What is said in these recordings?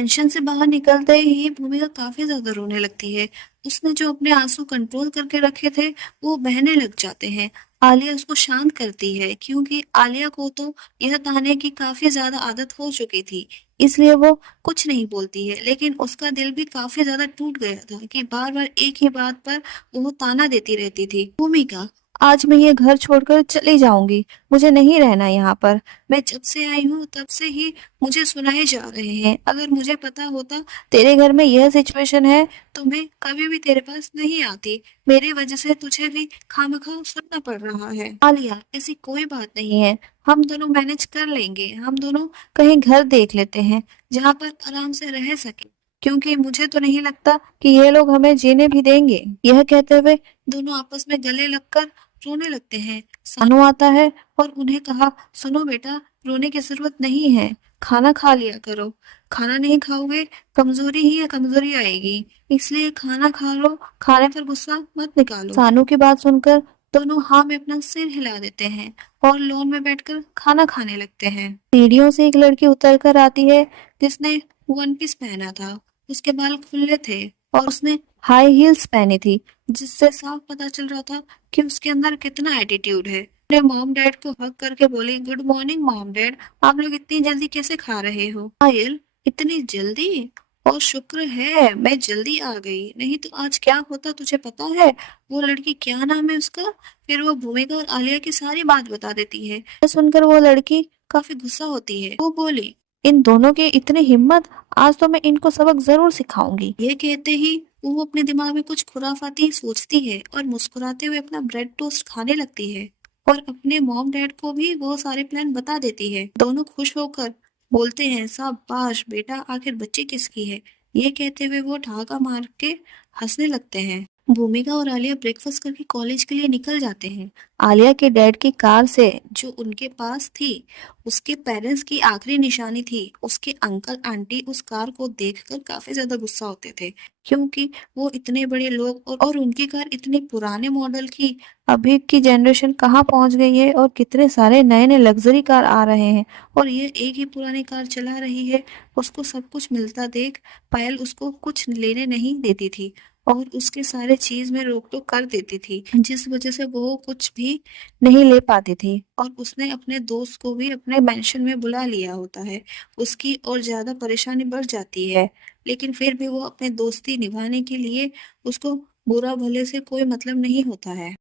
Mention से बाहर निकलते ही भूमिका काफी ज्यादा रोने लगती है। उसने जो अपने आंसू कंट्रोल करके रखे थे वो बहने लग जाते हैं। आलिया उसको शांत करती है क्योंकि आलिया को तो यह ताने की काफी ज्यादा आदत हो चुकी थी, इसलिए वो कुछ नहीं बोलती है। लेकिन उसका दिल भी काफी ज्यादा टूट गया था कि बार बार एक ही बात पर वो ताना देती रहती थी। भूमिका, आज मैं ये घर छोड़कर चली जाऊंगी। मुझे नहीं रहना यहाँ पर। मैं जब से आई हूँ तब से ही मुझे सुनाए जा रहे हैं। अगर मुझे पता होता तेरे घर में यह सिचुएशन है तो मैं कभी भी तेरे पास नहीं आती। मेरी वजह से तुझे भी खामखा सुनना पड़ रहा है। आलिया, ऐसी कोई बात नहीं है। हम दोनों मैनेज कर लेंगे। हम दोनों कहीं घर देख लेते हैं जहाँ पर आराम से रह सके, क्योंकि मुझे तो नहीं लगता कि ये लोग हमें जीने भी देंगे। यह कहते हुए दोनों आपस में गले लगकर रोने लगते हैं। सानू आता है और उन्हें कहा, सुनो बेटा, रोने की जरूरत नहीं है। खाना खा लिया करो। खाना नहीं खाओगे कमजोरी ही कमजोरी आएगी, इसलिए खाना खा लो। खाने पर गुस्सा मत निकालो। सानू की बात सुनकर दोनों हाँ में अपना सिर हिला देते हैं और लॉन में बैठकर खाना खाने लगते हैं। सीढ़ियों से एक लड़की उतर कर आती है जिसने वन पीस पहना था। उसके बाल खुले थे और उसने हाई हील्स पहनी थी, जिससे साफ पता चल रहा था कि उसके अंदर कितना एटीट्यूड है। अपने मॉम डैड को हक करके बोली, गुड मॉर्निंग मॉम डैड, आप लोग इतनी जल्दी कैसे खा रहे हो? पायल, इतनी जल्दी? और शुक्र है मैं जल्दी आ गई, नहीं तो आज क्या होता तुझे पता है? वो लड़की, क्या नाम है उसका? फिर वो भूमिका और आलिया की सारी बात बता देती है। सुनकर वो लड़की काफी गुस्सा होती है। वो बोली, इन दोनों की इतनी हिम्मत, आज तो मैं इनको सबक जरूर सिखाऊंगी। ये कहते ही वो अपने दिमाग में कुछ खुराफाती सोचती है और मुस्कुराते हुए अपना ब्रेड टोस्ट खाने लगती है और अपने मॉम डैड को भी वो सारे प्लान बता देती है। दोनों खुश होकर बोलते हैं, शाबाश बेटा, आखिर बच्ची किसकी है? ये कहते हुए वो ठहाका मार के हंसने लगते हैं। भूमिका और आलिया ब्रेकफास्ट करके कॉलेज के लिए निकल जाते हैं। आलिया के डैड की कार से, जो उनके पास थी, उसके पेरेंट्स की आखिरी निशानी थी। उसके अंकल आंटी उस कार को देखकर काफी ज्यादा गुस्सा होते थे, क्योंकि वो इतने बड़े लोग और उनकी कार इतने पुराने मॉडल की। अभी की जनरेशन कहाँ पहुंच गई है और कितने सारे नए नए लग्जरी कार आ रहे हैं और ये एक ही पुरानी कार चला रही है। उसको सब कुछ मिलता देख पायल उसको कुछ लेने नहीं देती थी और उसके सारे चीज में रोक टोक कर देती थी, जिस वजह से वो कुछ भी नहीं ले पाती थी। और उसने अपने दोस्त को भी अपने मेंशन में बुला लिया होता है। उसकी और ज्यादा परेशानी बढ़ जाती है, लेकिन फिर भी वो अपने दोस्ती निभाने के लिए, उसको बुरा भले से कोई मतलब नहीं होता है।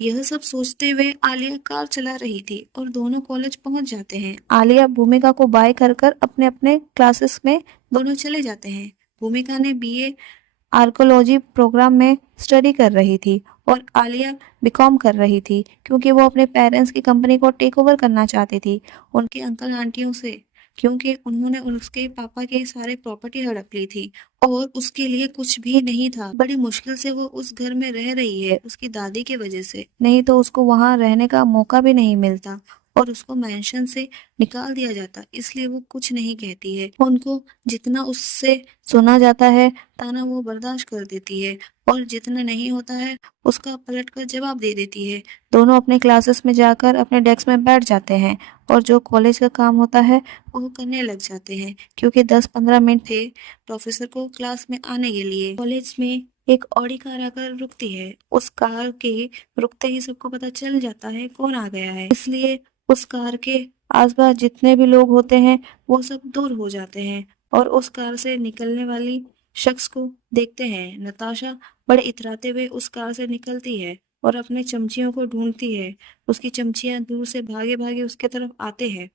यह सब सोचते हुए आलिया कार चला रही थी और दोनों कॉलेज पहुंच जाते हैं। आलिया भूमिका को बाय कर कर अपने अपने क्लासेस में दोनों चले जाते हैं। भूमिका ने बीए आर्कोलॉजी प्रोग्राम में स्टडी कर रही थी और आलिया बीकॉम कर रही थी, क्योंकि वो अपने पेरेंट्स की कंपनी को टेक ओवर करना चाहती थी उनके अंकल आंटियों से, क्योंकि उन्होंने उसके पापा के सारे प्रॉपर्टी हड़प ली थी और उसके लिए कुछ भी नहीं था। बड़ी मुश्किल से वो उस घर में रह रही है उसकी दादी की वजह से, नहीं तो उसको वहां रहने का मौका भी नहीं मिलता और उसको मेंशन से निकाल दिया जाता। इसलिए वो कुछ नहीं कहती है। उनको जितना उससे सुना जाता है ताना वो बर्दाश्त कर देती है और जितना नहीं होता है उसका पलट कर जवाब दे देती है। दोनों अपने क्लासेस में जाकर अपने डेस्क में बैठ जाते हैं और जो कॉलेज का काम होता है वो करने लग जाते हैं, क्योंकि 10-15 मिनट थे प्रोफेसर को क्लास में आने के लिए। कॉलेज में एक ऑडी कार आकर रुकती है। उस कार के रुकते ही सबको पता चल जाता है कौन आ गया है, इसलिए उस कार के आसपास जितने भी लोग होते हैं वो सब दूर हो जाते हैं और उस कार से निकलने वाली शख्स को देखते हैं। नताशा बड़े इतराते हुए उस कार से निकलती है और अपने चमचियों को ढूंढती है। उसकी चमचियां दूर से भागे भागे उसके तरफ आते हैं।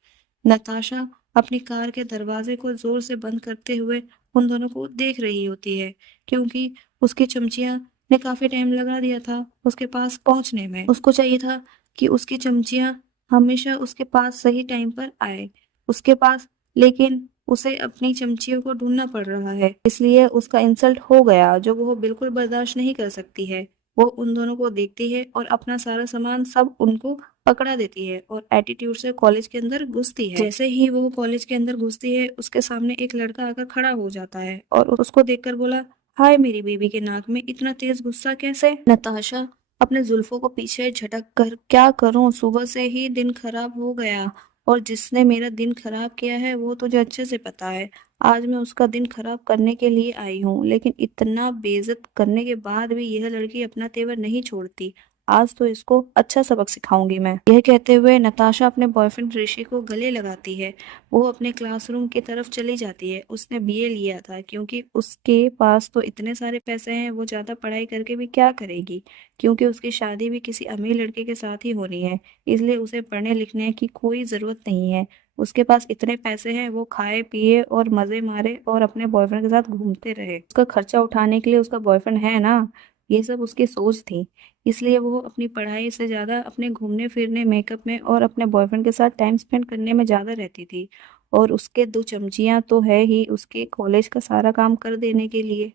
नताशा अपनी कार के दरवाजे को जोर से बंद करते हुए उन दोनों को देख रही होती है, क्योंकि उसकी चमचियां ने काफी टाइम लगा दिया था उसके पास पहुंचने में। उसको चाहिए था कि उसकी चमचियां हमेशा उसके पास सही टाइम पर आए उसके पास, लेकिन उसे अपनी चमचियों को ढूंढना पड़ रहा है। इसलिए उसका इंसल्ट हो गया, जो वो बिल्कुल बर्दाश्त नहीं कर सकती है। वो उन दोनों को देखती है और अपना सारा सामान सब उनको पकड़ा देती है और एटीट्यूड से कॉलेज के अंदर घुसती है। जैसे ही वो कॉलेज के अंदर घुसती है उसके सामने एक लड़का आकर खड़ा हो जाता है और उसको देखकर बोला, हाय, मेरी बेबी के नाक में इतना तेज गुस्सा कैसे? नताशा अपने जुल्फों को पीछे झटक कर, क्या करूं, सुबह से ही दिन खराब हो गया और जिसने मेरा दिन खराब किया है वो तुझे अच्छे से पता है। आज मैं उसका दिन खराब करने के लिए आई हूँ, लेकिन इतना बेइज्जत करने के बाद भी यह लड़की अपना तेवर नहीं छोड़ती। आज तो इसको अच्छा सबक सिखाऊंगी मैं। यह कहते हुए नताशा अपने बॉयफ्रेंड ऋषि को गले लगाती है। वो अपने क्लासरूम की तरफ चली जाती है। उसने बीए लिया था क्योंकि उसके पास तो इतने सारे पैसे हैं, वो ज्यादा पढ़ाई करके भी क्या करेगी, क्योंकि उसकी शादी भी किसी अमीर लड़के के साथ ही होनी है। इसलिए उसे पढ़ने लिखने की कोई जरूरत नहीं है। उसके पास इतने पैसे हैं, वो खाए पिए और मजे मारे और अपने बॉयफ्रेंड के साथ घूमते रहे। उसका खर्चा उठाने के लिए उसका बॉयफ्रेंड है ना। ये सब उसकी सोच थी। इसलिए वो अपनी पढ़ाई से ज्यादा अपने घूमने फिरने, मेकअप में और अपने बॉयफ्रेंड के साथ टाइम स्पेंड करने में ज्यादा रहती थी। और उसके दो चमचियां तो है ही उसके कॉलेज का सारा काम कर देने के लिए।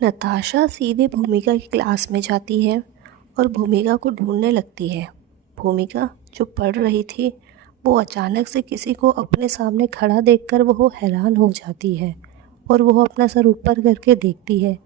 नताशा सीधे भूमिका की क्लास में जाती है और भूमिका को ढूंढने लगती है। भूमिका जो पढ़ रही थी, वो अचानक से किसी को अपने सामने खड़ा देखकर वो हैरान हो जाती है और वो अपना सर ऊपर करके देखती है।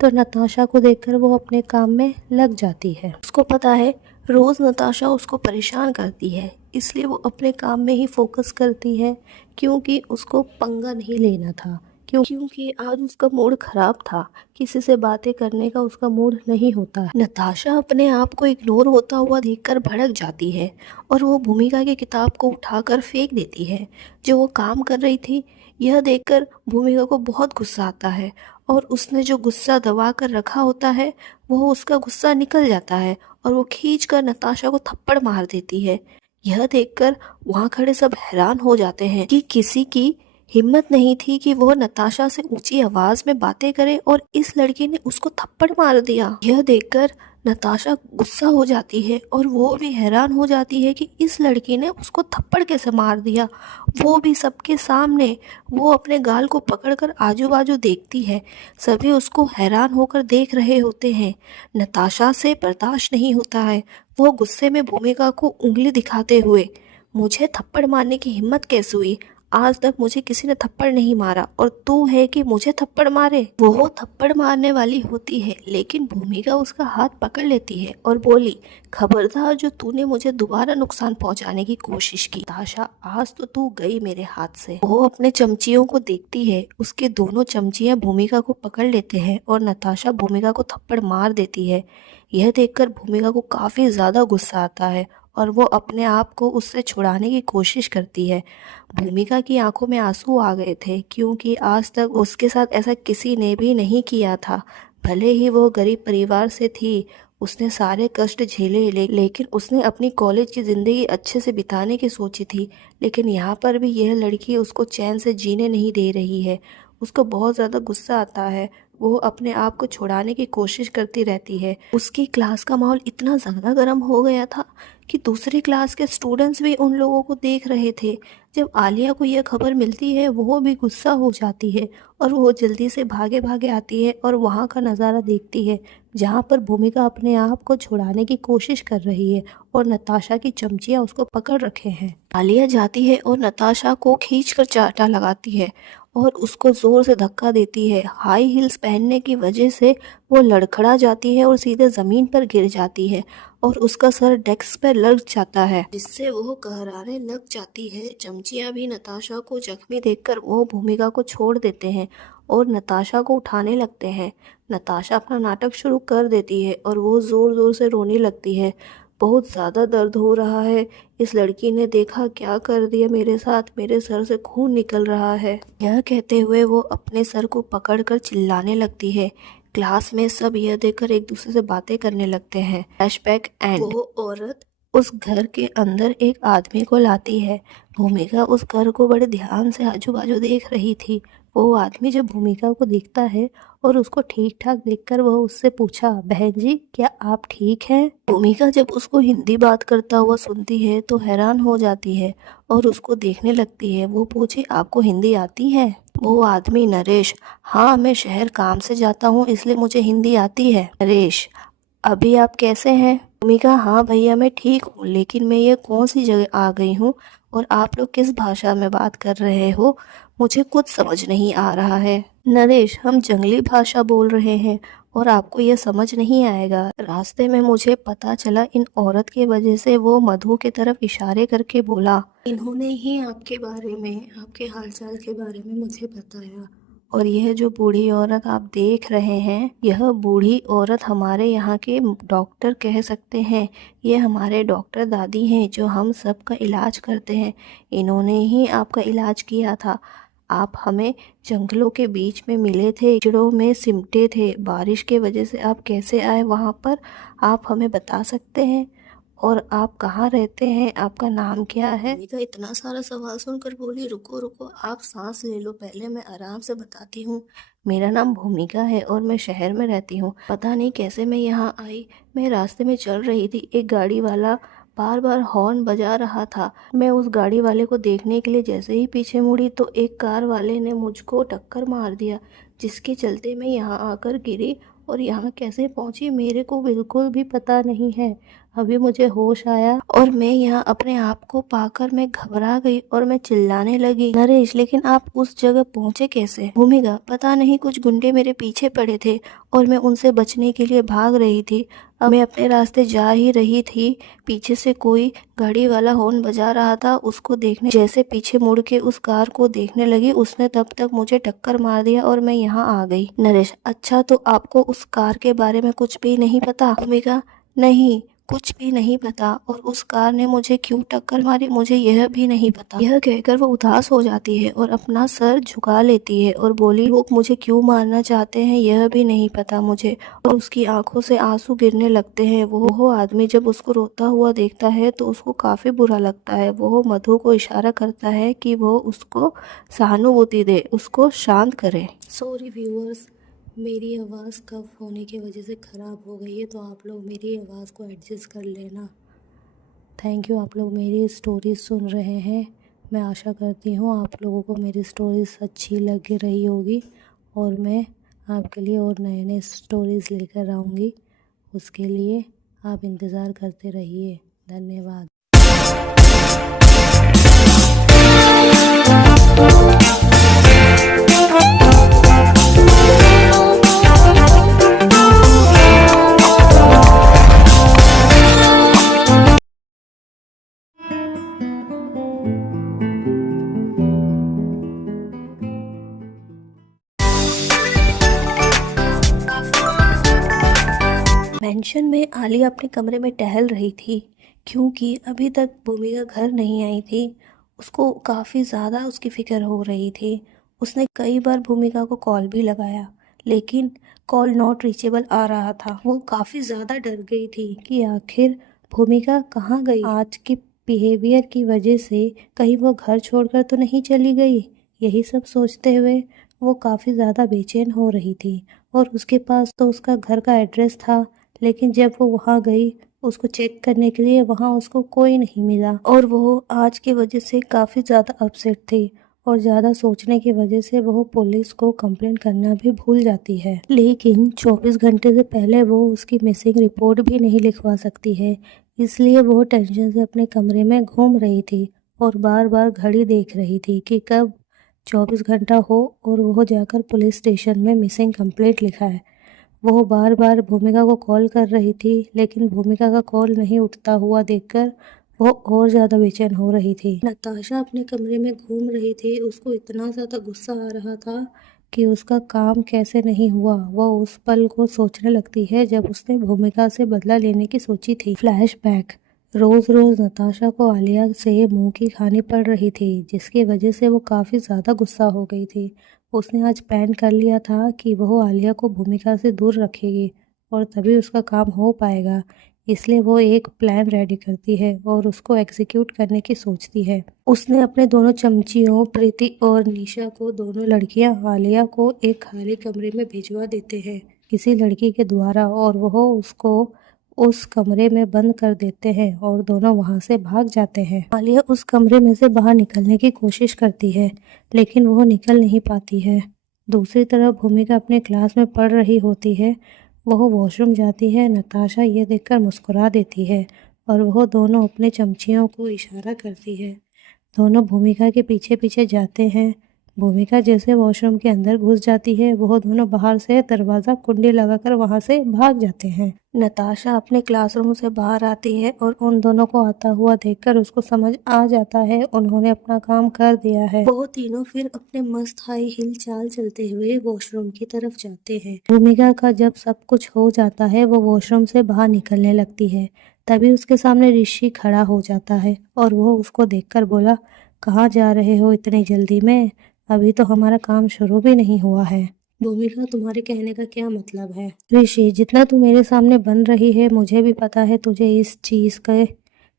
तो नताशा को देखकर वो अपने काम में लग जाती है। उसको पता है रोज़ नताशा उसको परेशान करती है, इसलिए वो अपने काम में ही फोकस करती है, क्योंकि उसको पंगा नहीं लेना था। क्योंकि आज उसका मूड खराब था, किसी से बातें करने का उसका मूड नहीं होता है। नताशा अपने आप को इग्नोर होता हुआ देखकर भड़क जाती है और वो भूमिका की किताब को उठाकर फेंक देती है जो वो काम कर रही थी। यह देखकर भूमिका को बहुत गुस्सा आता है और उसने जो गुस्सा दबा कर रखा होता है, वो उसका गुस्सा निकल जाता है और वो खींच कर नताशा को थप्पड़ मार देती है। यह देखकर वहाँ खड़े सब हैरान हो जाते हैं कि किसी की हिम्मत नहीं थी कि वो नताशा से ऊंची आवाज में बातें करे और इस लड़की ने उसको थप्पड़ मार दिया। यह देखकर नताशा गुस्सा हो जाती है और वो भी हैरान हो जाती है कि इस लड़की ने उसको थप्पड़ कैसे मार दिया, वो भी सबके सामने। वो अपने गाल को पकड़कर आजू बाजू देखती है। सभी उसको हैरान होकर देख रहे होते हैं। नताशा से बर्दाश्त नहीं होता है। वो गुस्से में भूमिका को उंगली दिखाते हुए, मुझे थप्पड़ मारने की हिम्मत कैसे हुई? आज तक मुझे किसी ने थप्पड़ नहीं मारा और तू है कि मुझे थप्पड़ मारे। वो थप्पड़ मारने वाली होती है, लेकिन भूमिका उसका हाथ पकड़ लेती है और बोली, खबरदार जो तूने मुझे दोबारा नुकसान पहुंचाने की कोशिश की। ताशा, आज तो तू गई मेरे हाथ से। वो अपने चमचियों को देखती है। उसके दोनों चमचियां भूमिका को पकड़ लेते हैं और नताशा भूमिका को थप्पड़ मार देती है। यह देखकर भूमिका को काफी ज्यादा गुस्सा आता है और वो अपने आप को उससे छुड़ाने की कोशिश करती है। भूमिका की आंखों में आंसू आ गए थे, क्योंकि आज तक उसके साथ ऐसा किसी ने भी नहीं किया था। भले ही वो गरीब परिवार से थी, उसने सारे कष्ट झेले, लेकिन उसने अपनी कॉलेज की ज़िंदगी अच्छे से बिताने की सोची थी। लेकिन यहाँ पर भी यह लड़की उसको चैन से जीने नहीं दे रही है। उसको बहुत ज़्यादा गुस्सा आता है। वो अपने आप को छुड़ाने की कोशिश करती रहती है। उसकी क्लास का माहौल इतना ज़्यादा गर्म हो गया था कि दूसरी क्लास के स्टूडेंट्स भी उन लोगों को देख रहे थे। जब आलिया को यह खबर मिलती है, वो भी गुस्सा हो जाती है और वो जल्दी से भागे भागे आती है और वहाँ का नज़ारा देखती है जहाँ पर भूमिका अपने आप को छुड़ाने की कोशिश कर रही है और नताशा की चमचियाँ उसको पकड़ रखे हैं। आलिया जाती है और नताशा को खींचकर चाटा लगाती है और उसको जोर से धक्का देती है। हाई हील्स पहनने की वजह से वो लड़खड़ा जाती है और सीधे जमीन पर गिर जाती है और उसका सर डेस्क पर लग जाता है, जिससे वो कहराने लग जाती है। चमचिया भी नताशा को जख्मी देखकर वो भूमिका को छोड़ देते हैं और नताशा को उठाने लगते हैं। नताशा अपना नाटक शुरू कर देती है और वो जोर जोर से रोने लगती है। बहुत ज़्यादा दर्द हो रहा है। इस लड़की ने देखा क्या कर दिया मेरे साथ, मेरे सर से खून निकल रहा है। यह कहते हुए वो अपने सर को पकड़कर चिल्लाने लगती है। क्लास में सब यह देखकर एक दूसरे से बातें करने लगते हैं। Flashback and. वो औरत उस घर के अंदर एक आदमी को लाती है। भूमिका उस घर को बड़े ध्यान से आजू बाजू देख रही थी। वो आदमी जब भूमिका को देखता है और उसको ठीक ठाक देखकर वह उससे पूछा, बहन जी क्या आप ठीक हैं? भूमिका जब उसको हिंदी बात करता हुआ सुनती है तो हैरान हो जाती है और उसको देखने लगती है। वो पूछे, आपको हिंदी आती है? वो आदमी नरेश, हाँ मैं शहर काम से जाता हूँ इसलिए मुझे हिंदी आती है। नरेश, अभी आप कैसे हैं? भूमिका, हाँ भैया मैं ठीक हूँ, लेकिन मैं ये कौन सी जगह आ गई हूँ और आप लोग किस भाषा में बात कर रहे हो? मुझे कुछ समझ नहीं आ रहा है। नरेश, हम जंगली भाषा बोल रहे हैं और आपको ये समझ नहीं आएगा। रास्ते में मुझे पता चला इन औरत की वजह से वो मधु की तरफ इशारे करके बोला, इन्होंने ही आपके बारे में, आपके हालचाल के बारे में मुझे बताया। और यह जो बूढ़ी औरत आप देख रहे हैं, यह बूढ़ी औरत हमारे यहाँ के डॉक्टर कह सकते हैं। ये हमारे डॉक्टर दादी हैं जो हम सबका इलाज करते हैं। इन्होंने ही आपका इलाज किया था। आप हमें जंगलों के बीच में मिले थे, कीचड़ों में सिमटे थे। बारिश के वजह से आप कैसे आए वहाँ पर, आप हमें बता सकते हैं? और आप कहाँ रहते हैं? आपका नाम क्या है? भूमिका इतना सारा सवाल सुनकर बोली, रुको रुको, आप सांस ले लो, पहले मैं आराम से बताती हूँ। मेरा नाम भूमिका है और मैं शहर में रहती हूँ। पता नहीं कैसे मैं यहाँ आई। मैं रास्ते में चल रही थी, एक गाड़ी वाला बार बार हॉर्न बजा रहा था। मैं उस गाड़ी वाले को देखने के लिए जैसे ही पीछे मुड़ी तो एक कार वाले ने मुझको टक्कर मार दिया, जिसके चलते मैं यहाँ आकर गिरी। और यहाँ कैसे पहुँची मेरे को बिल्कुल भी पता नहीं है। अभी मुझे होश आया और मैं यहाँ अपने आप को पाकर मैं घबरा गई और मैं चिल्लाने लगी, नरेश लेकिन आप उस जगह पहुँचे कैसे? भूमिका, पता नहीं कुछ गुंडे मेरे पीछे पड़े थे और मैं उनसे बचने के लिए भाग रही थी। अब मैं अपने रास्ते जा ही रही थी, पीछे से कोई गाड़ी वाला हॉर्न बजा रहा था, उसको देखने जैसे पीछे मुड़ के उस कार को देखने लगी, उसने तब तक मुझे टक्कर मार दिया और मैं यहाँ आ गई। नरेश, अच्छा तो आपको उस कार के बारे में कुछ भी नहीं पता? भूमिका, नहीं कुछ भी नहीं पता। और उस कार ने मुझे क्यों टक्कर मारी मुझे यह भी नहीं पता। यह कहकर वो उदास हो जाती है और अपना सर झुका लेती है और बोली, लोग मुझे क्यों मारना चाहते हैं यह भी नहीं पता मुझे। और उसकी आंखों से आंसू गिरने लगते हैं। वो आदमी जब उसको रोता हुआ देखता है तो उसको काफी बुरा लगता है। वो मधु को इशारा करता है कि वो उसको सहानुभूति दे, उसको शांत करे। सॉरी व्यूअर्स, मेरी आवाज़ कफ होने की वजह से ख़राब हो गई है, तो आप लोग मेरी आवाज़ को एडजस्ट कर लेना। थैंक यू, आप लोग मेरी स्टोरी सुन रहे हैं। मैं आशा करती हूँ आप लोगों को मेरी स्टोरीज अच्छी लग रही होगी और मैं आपके लिए और नए नए स्टोरीज़ लेकर आऊँगी। उसके लिए आप इंतज़ार करते रहिए। धन्यवाद। मेंशन में आलिया अपने कमरे में टहल रही थी क्योंकि अभी तक भूमिका घर नहीं आई थी। उसको काफ़ी ज़्यादा उसकी फ़िक्र हो रही थी। उसने कई बार भूमिका को कॉल भी लगाया लेकिन कॉल नॉट रीचेबल आ रहा था। वो काफ़ी ज़्यादा डर गई थी कि आखिर भूमिका कहाँ गई। आज के बिहेवियर की वजह से कहीं वो घर छोड़कर तो नहीं चली गई। यही सब सोचते हुए वो काफ़ी ज़्यादा बेचैन हो रही थी। और उसके पास तो उसका घर का एड्रेस था, लेकिन जब वो वहाँ गई उसको चेक करने के लिए, वहाँ उसको कोई नहीं मिला। और वो आज की वजह से काफ़ी ज़्यादा अपसेट थी और ज़्यादा सोचने की वजह से वो पुलिस को कंप्लेंट करना भी भूल जाती है। लेकिन 24 घंटे से पहले वो उसकी मिसिंग रिपोर्ट भी नहीं लिखवा सकती है, इसलिए वो टेंशन से अपने कमरे में घूम रही थी और बार बार घड़ी देख रही थी कि कब 24 घंटा हो और वो जाकर पुलिस स्टेशन में मिसिंग कंप्लेंट लिखाए। वो बार बार भूमिका को कॉल कर रही थी लेकिन भूमिका का कॉल नहीं उठता हुआ देखकर वो और ज़्यादा बेचैन हो रही थी। नताशा अपने कमरे में घूम रही थी। उसको इतना ज़्यादा गुस्सा आ रहा था कि उसका काम कैसे नहीं हुआ। वो उस पल को सोचने लगती है जब उसने भूमिका से बदला लेने की सोची थी। फ्लैशबैक। रोज़ रोज़ नताशा को आलिया से मुंह की खानी पड़ रही थी, जिसकी वजह से वो काफ़ी ज़्यादा गुस्सा हो गई थी। उसने आज प्लान कर लिया था कि वह आलिया को भूमिका से दूर रखेगी और तभी उसका काम हो पाएगा। इसलिए वो एक प्लान रेडी करती है और उसको एग्जीक्यूट करने की सोचती है। उसने अपने दोनों चमचियों प्रीति और निशा को, दोनों लड़कियां आलिया को एक खाली कमरे में भिजवा देते हैं किसी लड़की के द्वारा, और वह उसको उस कमरे में बंद कर देते हैं और दोनों वहां से भाग जाते हैं। आलिया उस कमरे में से बाहर निकलने की कोशिश करती है लेकिन वो निकल नहीं पाती है। दूसरी तरफ भूमिका अपने क्लास में पढ़ रही होती है। वह वॉशरूम जाती है। नताशा ये देखकर मुस्कुरा देती है और वह दोनों अपने चमचियों को इशारा करती है। दोनों भूमिका के पीछे पीछे जाते हैं। भूमिका जैसे वॉशरूम के अंदर घुस जाती है वह दोनों बाहर से दरवाज़ा कुंडी लगाकर वहां से भाग जाते हैं। नताशा अपने क्लासरूम से बाहर आती है और उन दोनों को आता हुआ देखकर उसको समझ आ जाता है उन्होंने अपना काम कर दिया है। वो तीनों फिर अपने मस्त हाई हील चाल चलते हुए वॉशरूम की तरफ जाते हैं। भूमिका का जब सब कुछ हो जाता है वो वॉशरूम से बाहर निकलने लगती है। तभी उसके सामने ऋषि खड़ा हो जाता है और वो उसको देखकर बोला, कहाँ जा रहे हो इतनी जल्दी में? अभी तो हमारा काम शुरू भी नहीं हुआ है। भूमिका, तुम्हारे कहने का क्या मतलब है? ऋषि, जितना तू मेरे सामने बन रही है मुझे भी पता है तुझे इस चीज़ का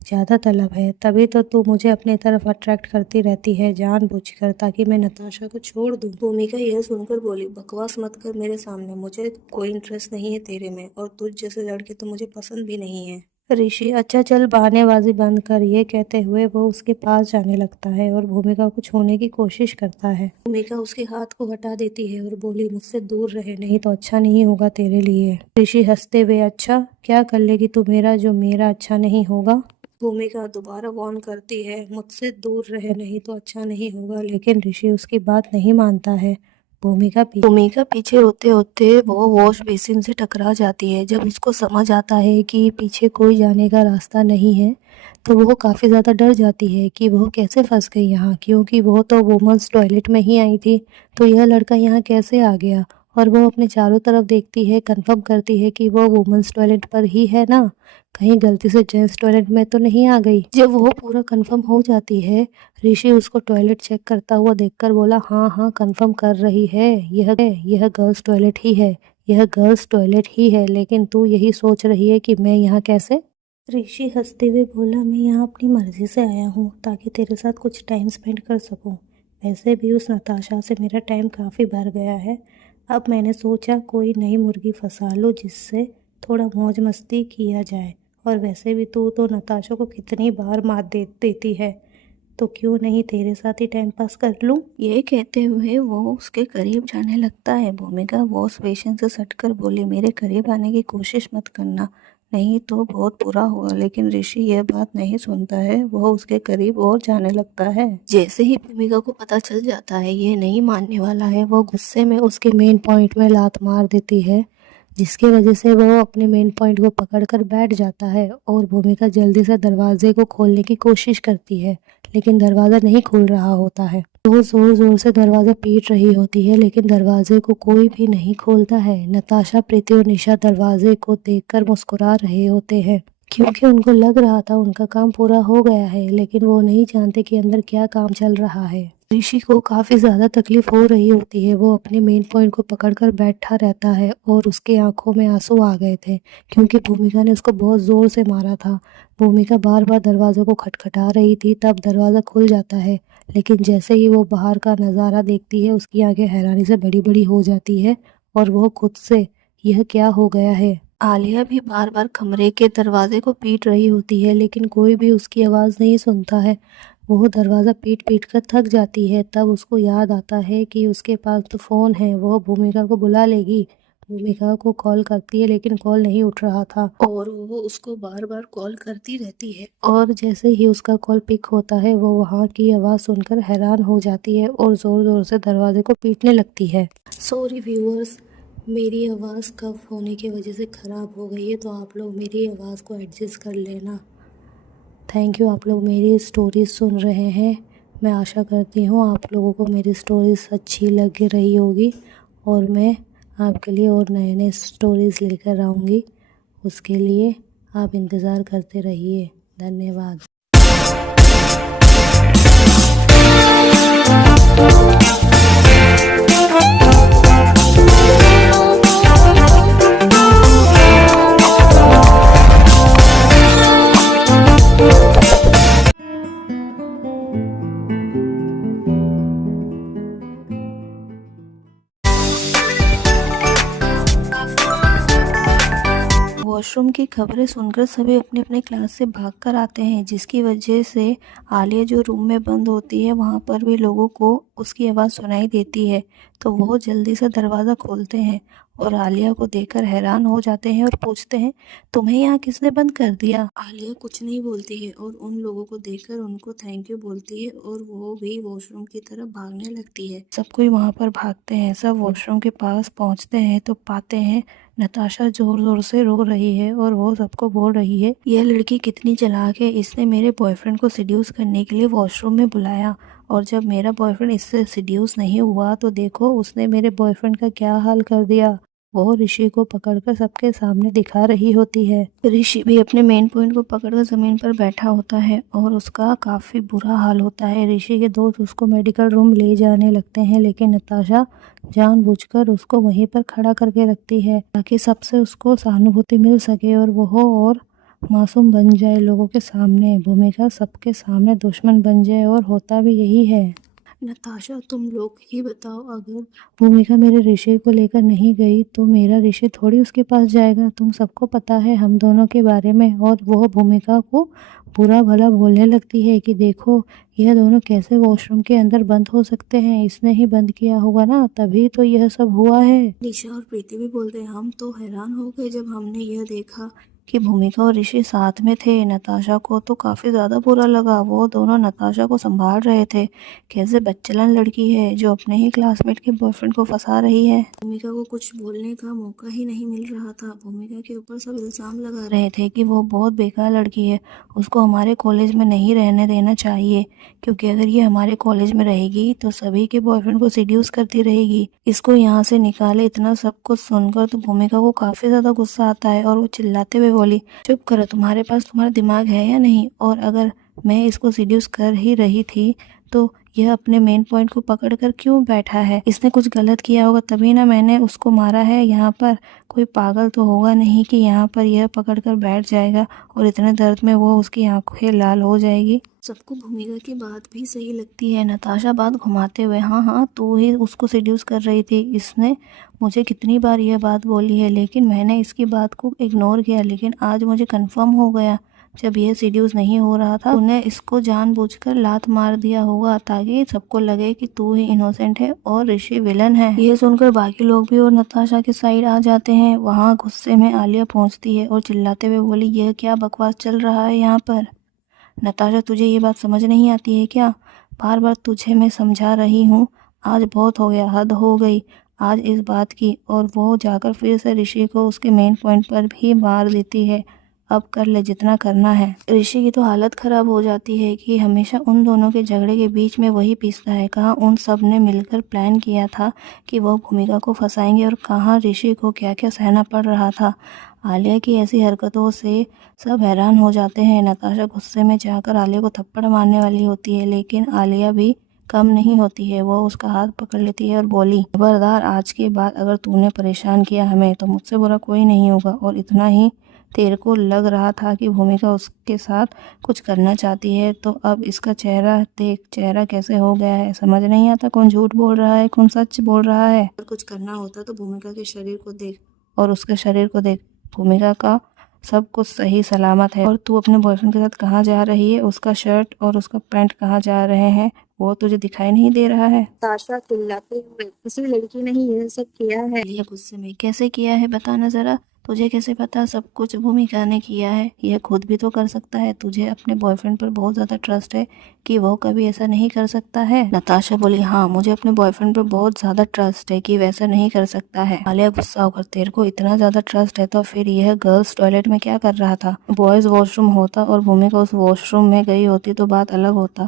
ज़्यादा तलब है, तभी तो तू मुझे अपनी तरफ अट्रैक्ट करती रहती है जानबूझकर, ताकि मैं नताशा को छोड़ दूं। भूमिका यह सुनकर बोली, बकवास मत कर मेरे सामने, मुझे कोई इंटरेस्ट नहीं है तेरे में और तुझ जैसे लड़के तो मुझे पसंद भी नहीं है। ऋषि, अच्छा चल बहानेबाजी बंद कर, ये कहते हुए वो उसके पास जाने लगता है और भूमिका को छूने की कोशिश करता है। भूमिका उसके हाथ को हटा देती है और बोली, मुझसे दूर रहे, नहीं तो अच्छा नहीं होगा तेरे लिए। ऋषि हंसते हुए, अच्छा क्या कर लेगी तू मेरा जो मेरा अच्छा नहीं होगा? भूमिका दोबारा वार्न करती है, मुझसे दूर रहे नहीं तो अच्छा नहीं होगा, लेकिन ऋषि उसकी बात नहीं मानता है। भूमिका पीछे होते होते वो वॉश बेसिन से टकरा जाती है। जब उसको समझ आता है कि पीछे कोई जाने का रास्ता नहीं है तो वो काफ़ी ज़्यादा डर जाती है कि वो कैसे फंस गई यहाँ, क्योंकि वो तो वुमेंस टॉयलेट में ही आई थी, तो यह लड़का यहाँ कैसे आ गया। और वो अपने चारों तरफ देखती है, कंफर्म करती है कि वो वुमेंस टॉयलेट पर ही है ना, कहीं गलती से जेंट्स टॉयलेट में तो नहीं आ गई। जब वो पूरा कंफर्म हो जाती है, ऋषि उसको टॉयलेट चेक करता हुआ देखकर बोला, हाँ हाँ कंफर्म कर रही है, यह गर्ल्स टॉयलेट ही है, यह गर्ल्स टॉयलेट ही है, लेकिन तू यही सोच रही है कि मैं यहाँ कैसे? ऋषि हंसते हुए बोला, मैं यहाँ अपनी मर्जी से आया हूँ ताकि तेरे साथ कुछ टाइम स्पेंड कर सकूँ। वैसे भी उस नताशा से मेरा टाइम काफ़ी भर गया है। अब मैंने सोचा कोई नई मुर्गी फंसा लो जिससे थोड़ा मौज मस्ती किया जाए। और वैसे भी तू तो नताशा को कितनी बार मात देती है, तो क्यों नहीं तेरे साथ ही टाइम पास कर लूं? ये कहते हुए वो उसके करीब जाने लगता है। भूमिका वॉश बेसिन से सटकर बोली, मेरे करीब आने की कोशिश मत करना, नहीं तो बहुत बुरा होगा। लेकिन ऋषि यह बात नहीं सुनता है, वह उसके करीब और जाने लगता है। जैसे ही भूमिका को पता चल जाता है ये नहीं मानने वाला है, वो गुस्से में उसके मेन पॉइंट में लात मार देती है, जिसकी वजह से वो अपने मेन पॉइंट को पकड़कर बैठ जाता है। और भूमिका जल्दी से दरवाजे को खोलने की कोशिश करती है, लेकिन दरवाज़ा नहीं खुल रहा होता है। वो जोर जोर से दरवाज़ा पीट रही होती है, लेकिन दरवाजे को कोई भी नहीं खोलता है। नताशा, प्रीति और निशा दरवाजे को देखकर मुस्कुरा रहे होते हैं, क्योंकि उनको लग रहा था उनका काम पूरा हो गया है, लेकिन वो नहीं जानते कि अंदर क्या काम चल रहा है। ऋषि को काफ़ी ज़्यादा तकलीफ हो रही होती है। वो अपने मेन पॉइंट को पकड़कर बैठा रहता है और उसके आंखों में आंसू आ गए थे, क्योंकि भूमिका ने उसको बहुत ज़ोर से मारा था। भूमिका बार बार दरवाज़े को खटखटा रही थी, तब दरवाज़ा खुल जाता है, लेकिन जैसे ही वो बाहर का नज़ारा देखती है उसकी आंखें हैरानी से बड़ी बड़ी हो जाती है और वो खुद से, यह क्या हो गया है? आलिया भी बार बार कमरे के दरवाजे को पीट रही होती है, लेकिन कोई भी उसकी आवाज़ नहीं सुनता है। वो दरवाज़ा पीट पीट कर थक जाती है। तब उसको याद आता है कि उसके पास तो फ़ोन है, वो भूमिका को बुला लेगी। भूमिका को कॉल करती है, लेकिन कॉल नहीं उठ रहा था और वो उसको बार बार कॉल करती रहती है। और जैसे ही उसका कॉल पिक होता है वो वहाँ की आवाज़ सुनकर हैरान हो जाती है और ज़ोर ज़ोर से दरवाजे को पीटने लगती है। सॉरी व्यूअर्स, मेरी आवाज़ कफ होने की वजह से ख़राब हो गई है, तो आप लोग मेरी आवाज़ को एडजस्ट कर लेना। थैंक यू, आप लोग मेरी स्टोरीज सुन रहे हैं। मैं आशा करती हूँ आप लोगों को मेरी स्टोरीज अच्छी लग रही होगी और मैं आपके लिए और नए नए स्टोरीज लेकर आऊँगी। उसके लिए आप इंतज़ार करते रहिए। धन्यवाद। वॉशरूम की खबरें सुनकर सभी अपने अपने क्लास से भागकर आते हैं, जिसकी वजह से आलिया जो रूम में बंद होती है वहाँ पर भी लोगों को उसकी आवाज़ सुनाई देती है। तो वो जल्दी से दरवाज़ा खोलते हैं और आलिया को देखकर हैरान हो जाते हैं और पूछते हैं, तुम्हें यहाँ किसने बंद कर दिया? आलिया कुछ नहीं बोलती है और उन लोगों को देखकर उनको थैंक यू बोलती है और वो भी वॉशरूम की तरफ भागने लगती है। सब कोई वहाँ पर भागते हैं। सब वॉशरूम के पास पहुँचते हैं तो पाते हैं नताशा जोर जोर से रो रही है और वो सबको बोल रही है, यह लड़की कितनी चालाक है, इसने मेरे बॉयफ्रेंड को सिड्यूस करने के लिए वॉशरूम में बुलाया और जब मेरा बॉयफ्रेंड इससे सिड्यूस नहीं हुआ तो देखो उसने मेरे बॉयफ्रेंड का क्या हाल कर दिया। वो ऋषि को पकड़कर सबके सामने दिखा रही होती है। ऋषि भी अपने मेन पॉइंट को पकड़कर जमीन पर बैठा होता है और उसका काफी बुरा हाल होता है। ऋषि के दोस्त उसको मेडिकल रूम ले जाने लगते हैं, लेकिन नताशा जानबूझकर उसको वहीं पर खड़ा करके रखती है ताकि सबसे उसको सहानुभूति मिल सके और वो और मासूम बन जाए लोगों के सामने। भूमिका सबके सामने दुश्मन बन जाए और होता भी यही है। नताशा तुम लोग ही बताओ, अगर भूमिका मेरे ऋषि को लेकर नहीं गई तो मेरा ऋषि थोड़ी उसके पास जाएगा। तुम सबको पता है हम दोनों के बारे में। और वो भूमिका को बुरा भला बोलने लगती है कि देखो यह दोनों कैसे वॉशरूम के अंदर बंद हो सकते हैं, इसने ही बंद किया होगा ना, तभी तो यह सब हुआ है। निशा और प्रीति भी बोलते हैं, हम तो हैरान हो गए जब हमने यह देखा कि भूमिका और ऋषि साथ में थे। नताशा को तो काफ़ी ज़्यादा बुरा लगा। वो दोनों नताशा को संभाल रहे थे। कैसे बच्चलन लड़की है जो अपने ही क्लासमेट के बॉयफ्रेंड को फंसा रही है। भूमिका को कुछ बोलने का मौका ही नहीं मिल रहा था। भूमिका के ऊपर सब इल्ज़ाम लगा रहे थे कि वो बहुत बेकार लड़की है, उसको हमारे कॉलेज में नहीं रहने देना चाहिए, क्योंकि अगर ये हमारे कॉलेज में रहेगी तो सभी के बॉयफ्रेंड को सिड्यूस करती रहेगी, इसको यहाँ से निकाले। इतना सब कुछ सुनकर तो भूमिका को काफ़ी ज़्यादा गुस्सा आता है और वो चिल्लाते हुए बोली, चुप करो, तुम्हारे पास तुम्हारा दिमाग है या नहीं? और अगर मैं इसको सिड्यूस कर ही रही थी तो यह अपने मेन पॉइंट को पकड़कर क्यों बैठा है? इसने कुछ गलत किया होगा तभी ना मैंने उसको मारा है। यहाँ पर कोई पागल तो होगा नहीं कि यहाँ पर यह पकड़कर बैठ जाएगा और इतने दर्द में वो उसकी आंखें लाल हो जाएगी। सबको भूमिका की बात भी सही लगती है। नताशा बात घुमाते हुए, हाँ हाँ तू ही उसको सिड्यूस कर रही थी, इसने मुझे कितनी बार यह बात बोली है लेकिन मैंने इसकी बात को इग्नोर किया, लेकिन आज मुझे कंफर्म हो गया जब यह सिड्यूस नहीं हो रहा था तूने इसको जानबूझकर लात मार दिया होगा ताकि सबको लगे कि तू ही इनोसेंट है और ऋषि विलन है। यह सुनकर बाकी लोग भी और नताशा के साइड आ जाते हैं। वहाँ गुस्से में आलिया पहुँचती है और चिल्लाते हुए बोली, यह क्या बकवास चल रहा है यहाँ पर? नताशा तुझे ये बात समझ नहीं आती है क्या? बार बार तुझे मैं समझा रही हूँ, आज बहुत हो गया, हद हो गई आज इस बात की। और वो जाकर फिर से ऋषि को उसके मेन पॉइंट पर भी मार देती है। अब कर ले जितना करना है। ऋषि की तो हालत खराब हो जाती है कि हमेशा उन दोनों के झगड़े के बीच में वही पिसता है। कहाँ उन सब ने मिलकर प्लान किया था कि वो भूमिका को फंसाएंगे और कहाँ ऋषि को क्या क्या सहना पड़ रहा था। आलिया की ऐसी हरकतों से सब हैरान हो जाते हैं। नताशा गुस्से में जाकर आलिया को थप्पड़ मारने वाली होती है, लेकिन आलिया भी कम नहीं होती है। वो उसका हाथ पकड़ लेती है और बोली, खबरदार, आज के बाद अगर तूने परेशान किया हमें तो मुझसे बुरा कोई नहीं होगा। और इतना ही तेरे को लग रहा था कि भूमिका उसके साथ कुछ करना चाहती है, तो अब इसका चेहरा देख, चेहरा कैसे हो गया है। समझ नहीं आता कौन झूठ बोल रहा है कौन सच बोल रहा है। अगर कुछ करना होता तो भूमिका के शरीर को देख और उसके शरीर को देख। भूमिका का सब कुछ सही सलामत है और तू अपने बॉयफ्रेंड के साथ कहाँ जा रही है? उसका शर्ट और उसका पैंट कहाँ जा रहे हैं? वो तुझे दिखाई नहीं दे रहा है? ताशा चिल्लाते हुए, किसी लड़की ने ही यह सब किया है। लिया गुस्से में, कैसे किया है बताना जरा, तुझे कैसे पता? सब कुछ भूमिका ने किया है, यह खुद भी तो कर सकता है। तुझे अपने बॉयफ्रेंड पर बहुत ज्यादा ट्रस्ट है कि वो कभी ऐसा नहीं कर सकता है। नताशा बोली, हाँ मुझे अपने बॉयफ्रेंड पर बहुत ज्यादा ट्रस्ट है कि वैसा नहीं कर सकता है। आलिया गुस्सा होकर, तेरे को इतना ज्यादा ट्रस्ट है तो फिर यह गर्ल्स टॉयलेट में क्या कर रहा था? बॉयज वॉशरूम होता और भूमिका उस वॉशरूम में गई होती तो बात अलग होता,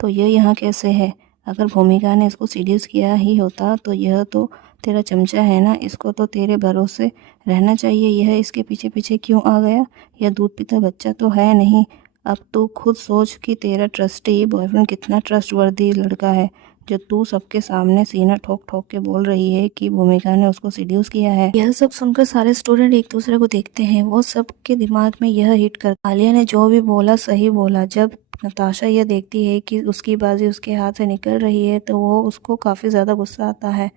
तो ये यहाँ कैसे है? अगर भूमिका ने इसको सीरियस किया ही होता तो यह तो तेरा चमचा है ना, इसको तो तेरे भरोसे रहना चाहिए। यह इसके पीछे पीछे क्यों आ गया? यह दूध पीता बच्चा तो है नहीं। अब तू खुद सोच कि तेरा ट्रस्टी बॉयफ्रेंड कितना ट्रस्टवर्दी लड़का है, जो तू सबके सामने सीना ठोक ठोक के बोल रही है कि भूमिका ने उसको सीड्यूस किया है। यह सब सुनकर सारे स्टूडेंट एक दूसरे को देखते हैं। वो सबके दिमाग में यह हिट कर, आलिया ने जो भी बोला सही बोला। जब नताशा यह देखती है कि उसकी बाजी उसके हाथ से निकल रही है तो वो उसको काफ़ी ज़्यादा गुस्सा आता है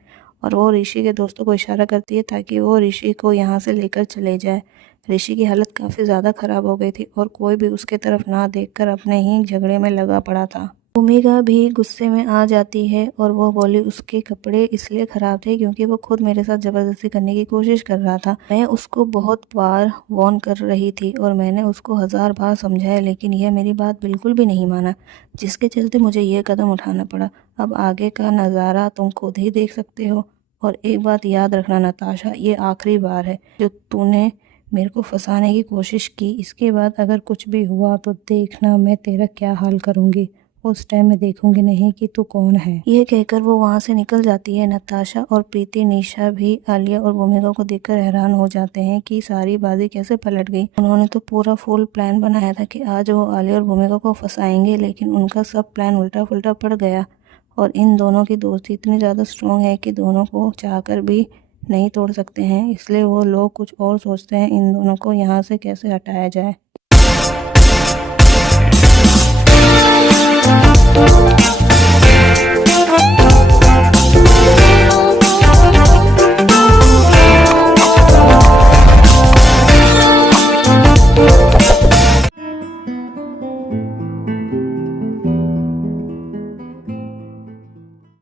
और वो ऋषि के दोस्तों को इशारा करती है ताकि वो ऋषि को यहाँ से लेकर चले जाए। ऋषि की हालत काफ़ी ज़्यादा ख़राब हो गई थी और कोई भी उसके तरफ ना देखकर अपने ही झगड़े में लगा पड़ा था। भूमिका भी गुस्से में आ जाती है और वो बोली उसके कपड़े इसलिए ख़राब थे क्योंकि वो खुद मेरे साथ ज़बरदस्ती करने की कोशिश कर रहा था। मैं उसको बहुत बार वार्न कर रही थी और मैंने उसको 1000 बार समझाया लेकिन यह मेरी बात बिल्कुल भी नहीं माना, जिसके चलते मुझे ये कदम उठाना पड़ा। अब आगे का नज़ारा तुम खुद ही देख सकते हो। और एक बात याद रखना नताशा, ये आखिरी बार है जो तूने मेरे को फंसाने की कोशिश की। इसके बाद अगर कुछ भी हुआ तो देखना मैं तेरा क्या हाल करूँगी। उस टाइम मैं देखूंगी नहीं कि तू कौन है। ये कहकर वो वहाँ से निकल जाती है। नताशा और प्रीति, निशा भी आलिया और भूमिका को देखकर हैरान हो जाते हैं कि सारी बाजी कैसे पलट गई। उन्होंने तो पूरा फुल प्लान बनाया था कि आज वो आलिया और भूमिका को फंसाएंगे, लेकिन उनका सब प्लान उल्टा पुल्टा पड़ गया। और इन दोनों की दोस्ती इतनी ज़्यादा स्ट्रॉन्ग है कि दोनों को चाहकर भी नहीं तोड़ सकते हैं, इसलिए वो लोग कुछ और सोचते हैं इन दोनों को यहाँ से कैसे हटाया जाए।